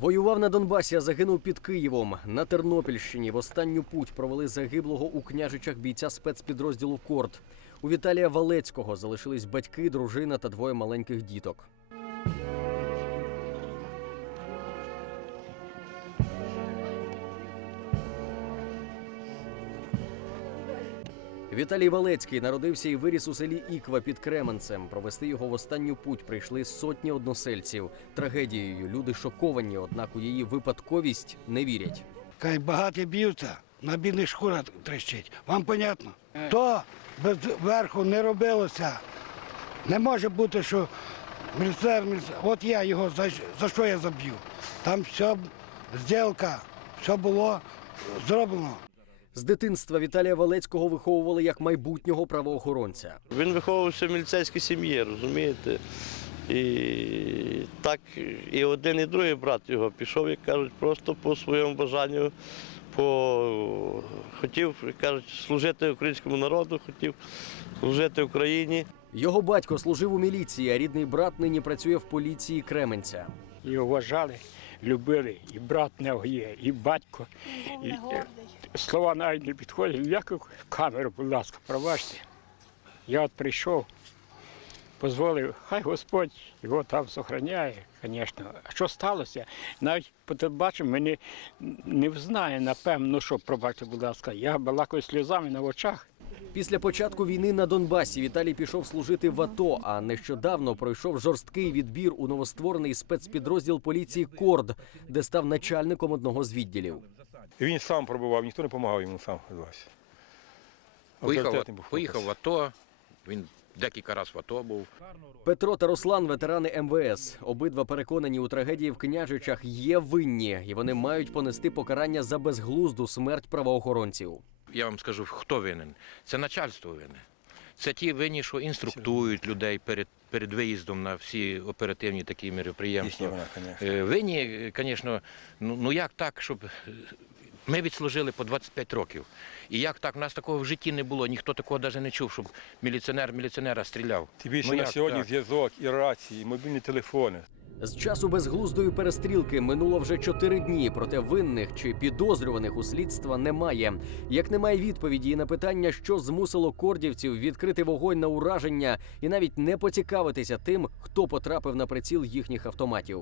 Воював на Донбасі, а загинув під Києвом. На Тернопільщині в останню путь провели загиблого у княжичах бійця спецпідрозділу Корд. У Віталія Валецького залишились батьки, дружина та двоє маленьких діток. Віталій Валецький народився і виріс у селі Іква під Кременцем. Провести його в останню путь прийшли сотні односельців. Трагедією люди шоковані, однак у її випадковість не вірять. Хай багаті б'ються, на бідних шкура трещить. Вам понятно? То без верху не робилося. Не може бути, що міліцер, міліцер. От я його за, за що я заб'ю? Там все зділка, все було зроблено. З дитинства Віталія Валецького виховували як майбутнього правоохоронця. Він виховувався в міліцейській сім'ї, розумієте? І так і один, і другий брат його пішов, як кажуть, просто по своєму бажанню, по... хотів, як кажуть, служити українському народу, хотів служити Україні. Його батько служив у міліції, а рідний брат нині працює в поліції Кременця. і вважали, любили, і брат не є, і батько. І, е, слова навіть не підходять. Яку камеру, будь ласка, пробачте. Я от прийшов, дозволив, хай Господь його там сохраняє, звісно. А що сталося? Навіть по телебаченню мене не взнає, напевно, що, пробачте, будь ласка, я балакаю сльозами на очах. Після початку війни на Донбасі Віталій пішов служити в АТО, а нещодавно пройшов жорсткий відбір у новостворений спецпідрозділ поліції Корд, де став начальником одного з відділів. Він сам пробував, ніхто не допомагав йому сам. Поїхав, поїхав в. АТО, він декілька разів в АТО був. Петро та Руслан ветерани МВС. Обидва переконані у трагедії в княжичах є винні, і вони мають понести покарання за безглузду смерть правоохоронців. Я вам скажу, хто винен. Це начальство винне. Це ті винні, що інструктують людей перед, перед виїздом на всі оперативні такі мероприємства. Е, Винні, звісно, ну, ну як так, щоб е, ми відслужили по 25 років. І як так? У нас такого в житті не було, ніхто такого навіть не чув, щоб міліціонер міліціонера стріляв. Тим більше Ну, на сьогодні так? зв'язок, і рації, і мобільні телефони. З часу безглуздої перестрілки минуло вже чотири дні. Проте винних чи підозрюваних у слідства немає. Як немає відповіді і на питання, що змусило кордівців відкрити вогонь на ураження і навіть не поцікавитися тим, хто потрапив на приціл їхніх автоматів.